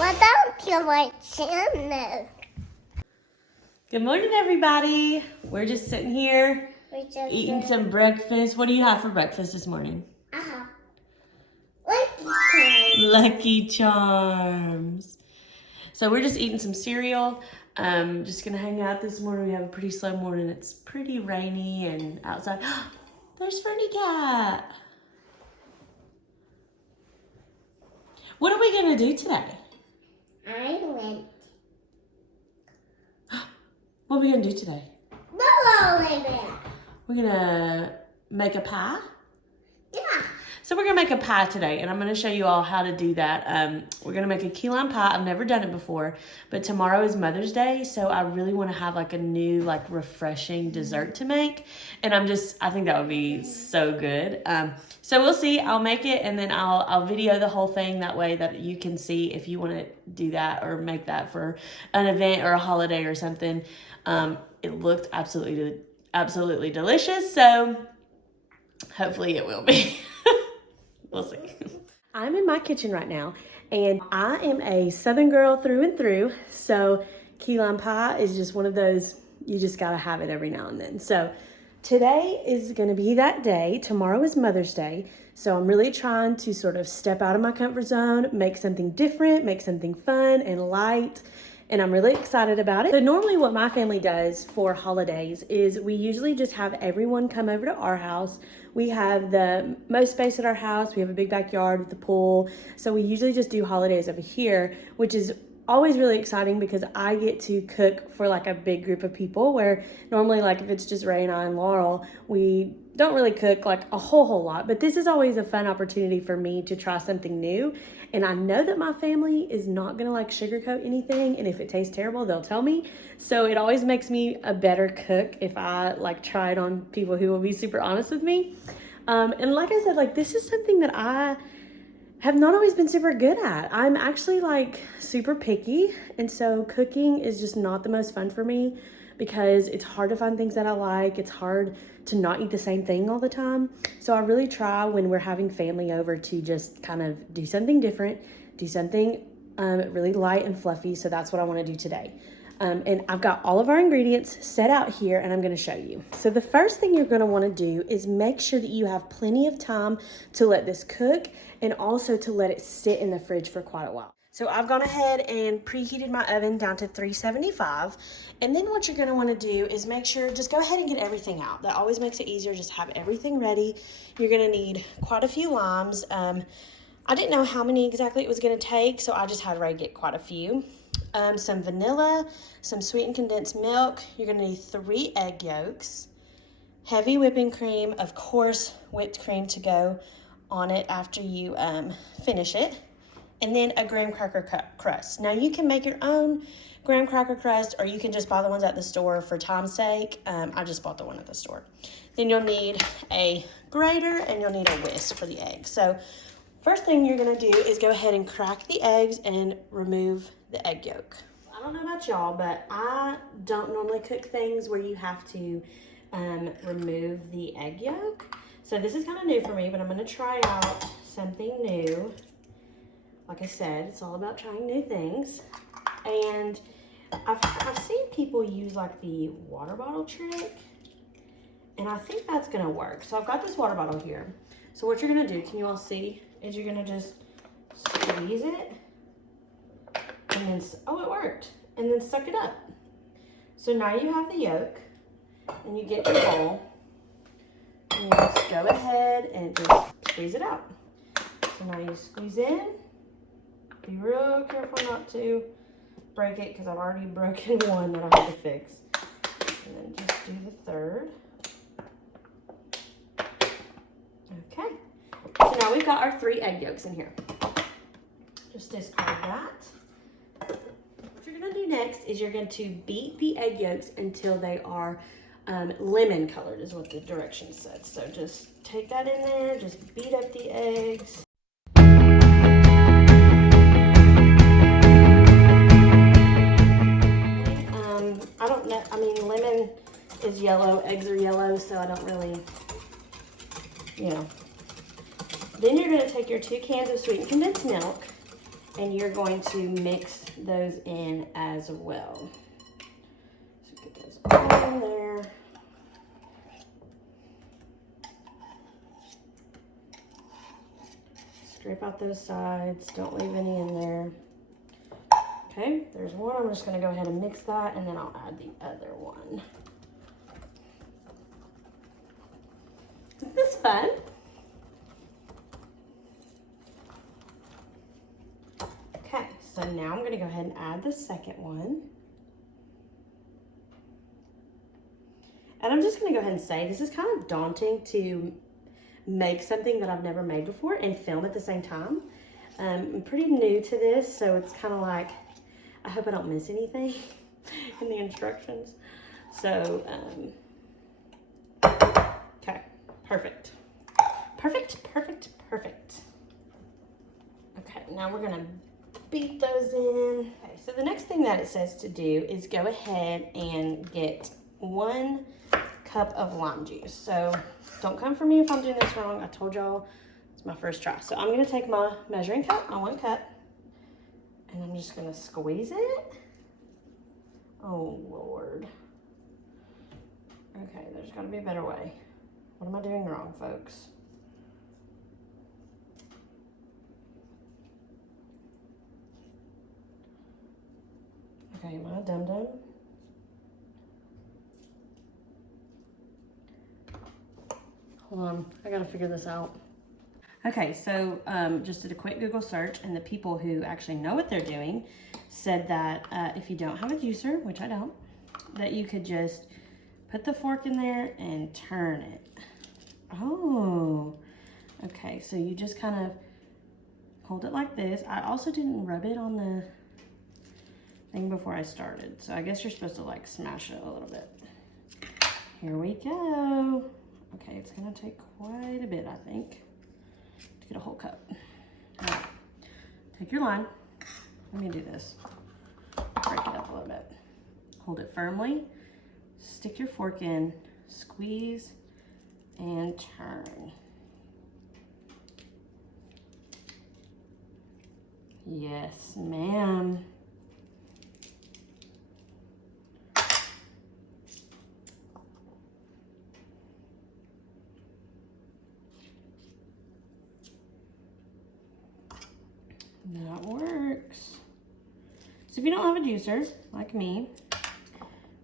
Welcome to my channel. Good morning, everybody. We're just sitting here eating some breakfast. What do you have for breakfast this morning? Lucky Charms. Lucky Charms. So we're just eating some cereal. Just gonna hang out this morning. We have a pretty slow morning. It's pretty rainy and outside. There's Fernie Cat. What are we gonna do today? I went. What are we gonna do today? Hello, We're gonna make a pie. yeah. So we're gonna make a pie today, and I'm gonna show you all how to do that. We're gonna make a key lime pie. I've never done it before, but tomorrow is Mother's Day, so I really want to have like a new, like refreshing dessert to make, and I think that would be so good. So we'll see. I'll make it, and then I'll video the whole thing. That way that you can see if you want to do that or make that for an event or a holiday or something. It looked absolutely delicious, so hopefully it will be. We'll see. I'm in my kitchen right now, and I am a Southern girl through and through, so key lime pie is just one of those, you just gotta have it every now and then. So today is gonna be that day. Tomorrow is Mother's Day, so I'm really trying to sort of step out of my comfort zone, make something different, make something fun and light, and I'm really excited about it. So normally what my family does for holidays is we usually just have everyone come over to our house. We have the most space at our house. We have a big backyard with the pool. So we usually just do holidays over here, which is always really exciting because I get to cook for like a big group of people, where normally like if it's just Ray and I and Laurel, we don't really cook like a whole lot. But this is always a fun opportunity for me to try something new. And I know that my family is not gonna like sugarcoat anything, and if it tastes terrible, they'll tell me. So it always makes me a better cook if I like try it on people who will be super honest with me. And like I said, like this is something that I have not always been super good at. I'm actually like super picky, and so cooking is just not the most fun for me because it's hard to find things that I like. It's hard to not eat the same thing all the time. So I really try when we're having family over to just kind of do something different, do something really light and fluffy. So that's what I want to do today. And I've got all of our ingredients set out here, and I'm going to show you. So the first thing you're going to want to do is make sure that you have plenty of time to let this cook and also to let it sit in the fridge for quite a while. So I've gone ahead and preheated my oven down to 375. And then what you're going to want to do is make sure, just go ahead and get everything out. That always makes it easier. Just have everything ready. You're going to need quite a few limes. I didn't know how many exactly it was going to take, so I just had Ray get quite a few. Some vanilla, some sweetened condensed milk. You're going to need 3 egg yolks, heavy whipping cream, of course, whipped cream to go on it after you finish it, and then a graham cracker crust. Now you can make your own graham cracker crust, or you can just buy the ones at the store for time's sake. I just bought the one at the store. Then you'll need a grater, and you'll need a whisk for the eggs. So first thing you're going to do is go ahead and crack the eggs and remove the egg yolk. I don't know about y'all, but I don't normally cook things where you have to remove the egg yolk. So this is kind of new for me, but I'm going to try out something new. Like I said, it's all about trying new things. And I've seen people use like the water bottle trick, and I think that's going to work. So I've got this water bottle here. So what you're going to do, can you all see, is you're going to just squeeze it, and then, oh, it worked, and then suck it up. So now you have the yolk, and you get your bowl, and you just go ahead and just squeeze it out. So now you squeeze in. Be real careful not to break it, because I've already broken one that I had to fix. And then just do the third. Okay. So now we've got our 3 egg yolks in here. Just discard that. What you're going to do next is you're going to beat the egg yolks until they are lemon colored, is what the directions said. So just take that in there, just beat up the eggs. I don't know, I mean, lemon is yellow, eggs are yellow, so I don't really, you know. Then you're going to take your 2 cans of sweetened condensed milk, and you're going to mix those in as well. So get those all in there. Scrape out those sides, don't leave any in there. Okay, there's one. I'm just gonna go ahead and mix that, and then I'll add the other one. Isn't this fun? Okay, so now I'm gonna go ahead and add the second one. And I'm just gonna go ahead and say, this is kind of daunting to make something that I've never made before and film at the same time. I'm pretty new to this, so it's kind of like, I hope I don't miss anything in the instructions. So, okay, perfect. Perfect, perfect, perfect. Okay, now we're gonna beat those in. Okay, so the next thing that it says to do is go ahead and get 1 cup of lime juice. So don't come for me if I'm doing this wrong. I told y'all it's my first try. So I'm gonna take my measuring cup, my 1 cup, and I'm just gonna squeeze it. Oh Lord. Okay, there's gotta be a better way. What am I doing wrong, folks? Okay, am I a dum-dum? Hold on, I gotta figure this out. Okay, so just did a quick Google search, and the people who actually know what they're doing said that if you don't have a juicer, which I don't, that you could just put the fork in there and turn it. Oh, okay, so you just kind of hold it like this. I also didn't rub it on the thing before I started, so I guess you're supposed to like smash it a little bit. Here we go. Okay, it's gonna take quite a bit, I think, to get a whole cup. All right, take your lime. Let me do this. Break it up a little bit. Hold it firmly. Stick your fork in, squeeze, and turn. Yes, ma'am. That works. So if you don't have a juicer, like me,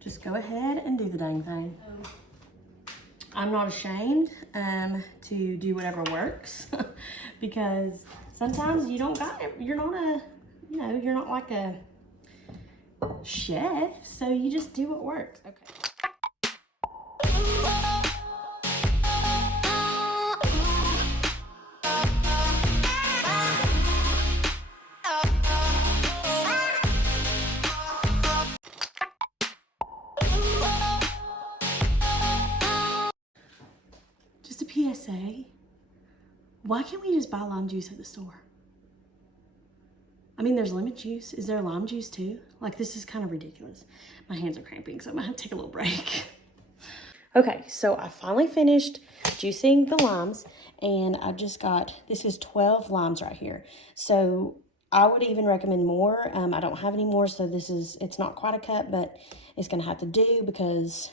just go ahead and do the dang thing. I'm not ashamed to do whatever works because sometimes you don't got it. You're not a, you know, you're not like a chef, so you just do what works. Okay. Just a PSA. Why can't we just buy lime juice at the store? I mean, there's lemon juice. Is there lime juice too? Like, this is kind of ridiculous. My hands are cramping, so I'm gonna have to take a little break. Okay, so I finally finished juicing the limes, and I've just got, this is 12 limes right here. So I would even recommend more. I don't have any more, so this is, it's not quite a cup, but it's gonna have to do because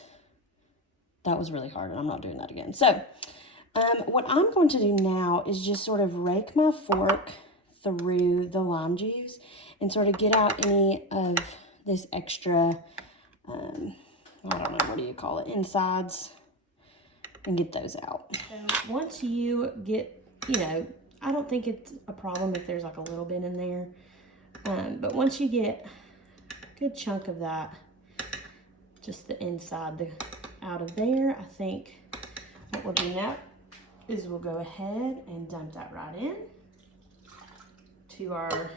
that was really hard, and I'm not doing that again. So what I'm going to do now is just sort of rake my fork through the lime juice and sort of get out any of this extra, I don't know, what do you call it, insides, and get those out. So once you get, you know, I don't think it's a problem if there's like a little bit in there, but once you get a good chunk of that, just the inside out of there, I think what we'll do now is we'll go ahead and dump that right in to our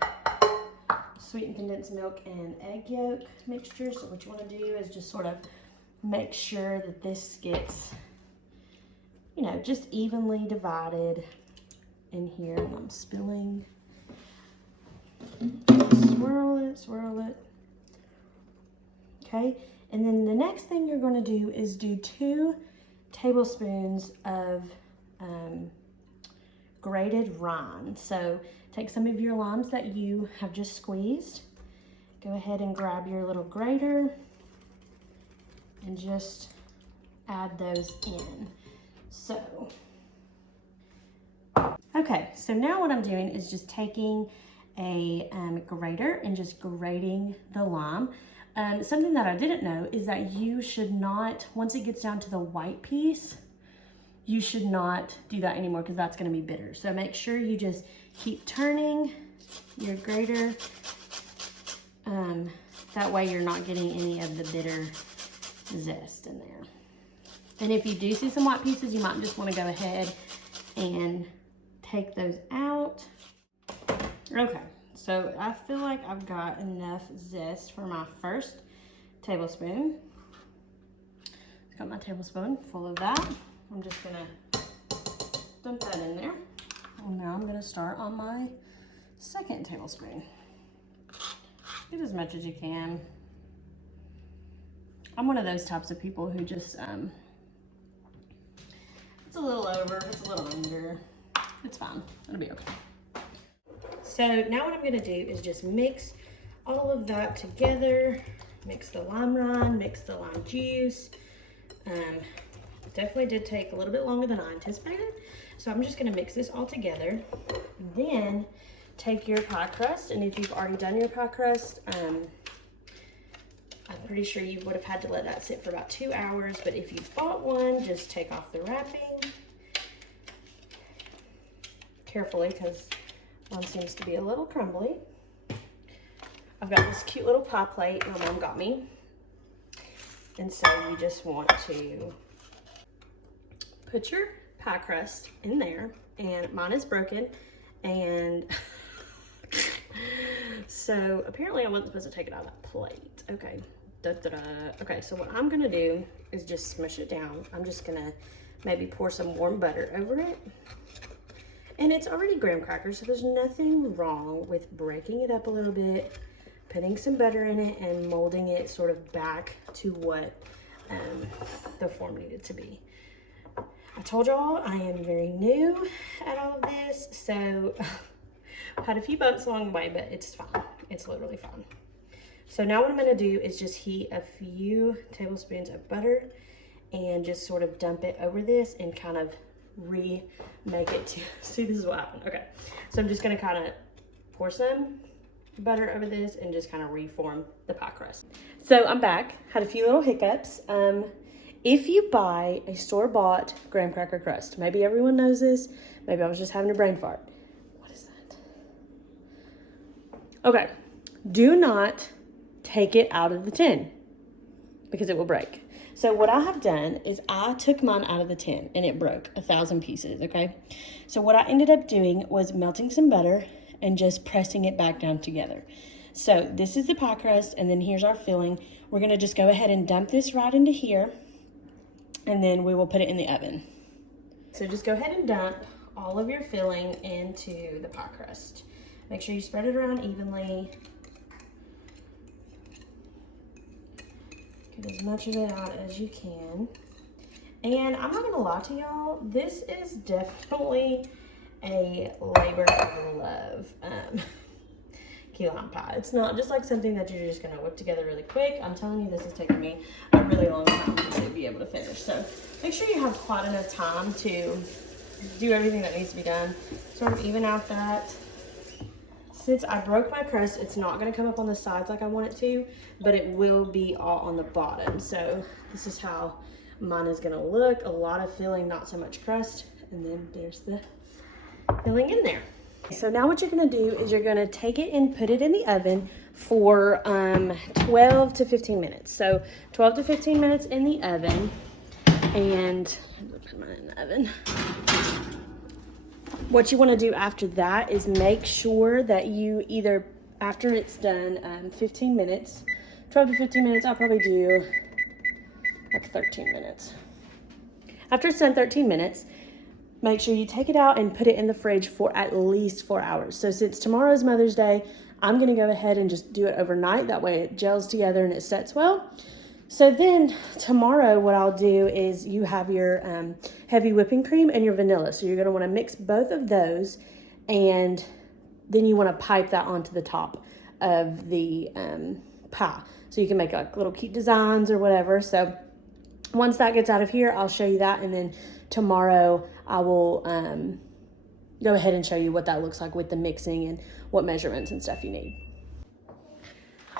sweetened condensed milk and egg yolk mixture. So what you want to do is just sort of make sure that this gets, you know, just evenly divided in here. And I'm spilling. Swirl it, swirl it. Okay, and then the next thing you're going to do is do 2 tablespoons of grated rind. So take some of your limes that you have just squeezed. Go ahead and grab your little grater and just add those in. So, okay, so now what I'm doing is just taking a grater and just grating the lime. Something that I didn't know is that you should not, once it gets down to the white piece, you should not do that anymore because that's going to be bitter. So make sure you just keep turning your grater. That way you're not getting any of the bitter zest in there. And if you do see some white pieces, you might just want to go ahead and take those out. Okay, so I feel like I've got enough zest for my first tablespoon. I've got my tablespoon full of that. I'm just gonna dump that in there. And now I'm gonna start on my second tablespoon. Get as much as you can. I'm one of those types of people who just, it's a little over, it's a little under, it's fine, it'll be okay. So now what I'm gonna do is just mix all of that together, mix the lime rind, mix the lime juice. Definitely did take a little bit longer than I anticipated. So I'm just gonna mix this all together. Then take your pie crust, and if you've already done your pie crust, I'm pretty sure you would have had to let that sit for about 2 hours, but if you bought one, just take off the wrapping carefully because one seems to be a little crumbly. I've got this cute little pie plate my mom got me, and so you just want to put your pie crust in there, and mine is broken, and so apparently I wasn't supposed to take it out of that plate. Okay. Okay, so what I'm gonna do is just smush it down. I'm just gonna maybe pour some warm butter over it. And it's already graham crackers, so there's nothing wrong with breaking it up a little bit, putting some butter in it, and molding it sort of back to what the form needed to be. I told y'all I am very new at all of this, so I've had a few bumps along the way, but it's fine. It's literally fine. So now what I'm gonna do is just heat a few tablespoons of butter and just sort of dump it over this and kind of remake it to, see, this is what happened. Okay, so I'm just gonna kind of pour some butter over this and just kind of reform the pie crust. So I'm back, had a few little hiccups. If you buy a store-bought graham cracker crust, maybe everyone knows this, maybe I was just having a brain fart. What is that? Okay, do not take it out of the tin because it will break. So what I have done is I took mine out of the tin and it broke 1,000 pieces, okay? So what I ended up doing was melting some butter and just pressing it back down together. So this is the pie crust, and then here's our filling. We're gonna just go ahead and dump this right into here, and then we will put it in the oven. So just go ahead and dump all of your filling into the pie crust. Make sure you spread it around evenly. Get as much of it out as you can. And I'm not gonna lie to y'all, this is definitely a labor of love, key lime pie. It's not just like something that you're just gonna whip together really quick. I'm telling you, this has taken me a really long time to be able to finish. So make sure you have quite enough time to do everything that needs to be done. Sort of even out that. Since I broke my crust, it's not gonna come up on the sides like I want it to, but it will be all on the bottom. So this is how mine is gonna look. A lot of filling, not so much crust. And then there's the filling in there. So now what you're gonna do is you're gonna take it and put it in the oven for 12 to 15 minutes. So 12 to 15 minutes in the oven. And I'm gonna put mine in the oven. What you want to do after that is make sure that you either, after it's done 15 minutes, 12 to 15 minutes, I'll probably do like 13 minutes. After it's done 13 minutes, make sure you take it out and put it in the fridge for at least 4 hours. So since tomorrow's Mother's Day, I'm going to go ahead and just do it overnight. That way it gels together and it sets well. So then tomorrow what I'll do is you have your heavy whipping cream and your vanilla. So you're going to want to mix both of those, and then you want to pipe that onto the top of the pie. So you can make like little cute designs or whatever. So once that gets out of here, I'll show you that, and then tomorrow I will go ahead and show you what that looks like with the mixing and what measurements and stuff you need.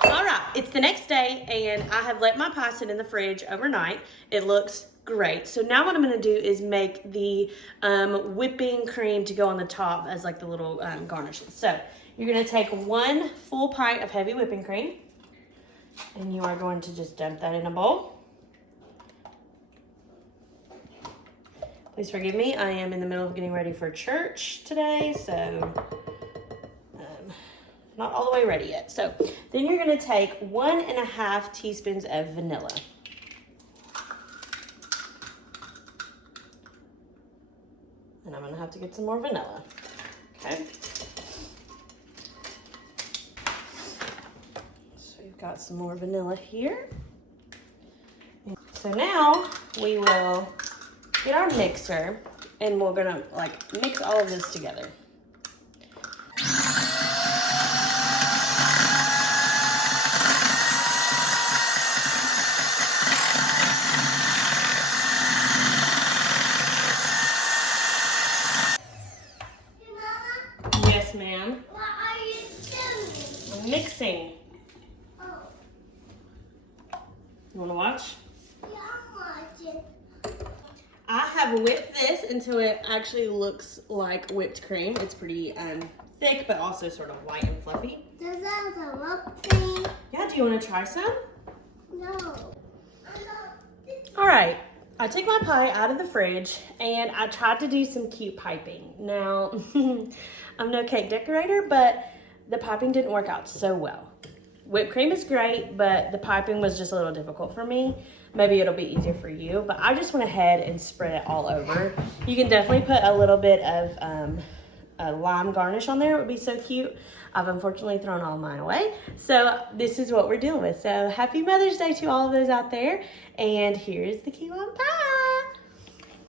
All right, it's the next day, and I have let my pie sit in the fridge overnight. It looks great. So now what I'm gonna do is make the whipping cream to go on the top as like the little garnishes. So you're gonna take 1 full pint of heavy whipping cream, and you are going to just dump that in a bowl. Please forgive me, I am in the middle of getting ready for church today, so not all the way ready yet. So then you're gonna take 1.5 teaspoons of vanilla. And I'm gonna have to get some more vanilla, okay? So we've got some more vanilla here. So now we will get our mixer, and we're gonna like mix all of this together. Yes, ma'am. What are you doing? I'm mixing. Oh, You wanna watch? yeah, I'm watching. I have whipped this until it actually looks like whipped cream. It's pretty thick, but also sort of light and fluffy. Does that have a rope thing? Yeah, do you want to try some? No. All right, I took my pie out of the fridge, and I tried to do some cute piping. Now, I'm no cake decorator, but the piping didn't work out so well. Whipped cream is great, but the piping was just a little difficult for me. Maybe it'll be easier for you, but I just went ahead and spread it all over. You can definitely put a little bit of a lime garnish on there. It would be so cute. I've unfortunately thrown all mine away. So this is what we're dealing with. So happy Mother's Day to all of those out there. And here's the key lime pie.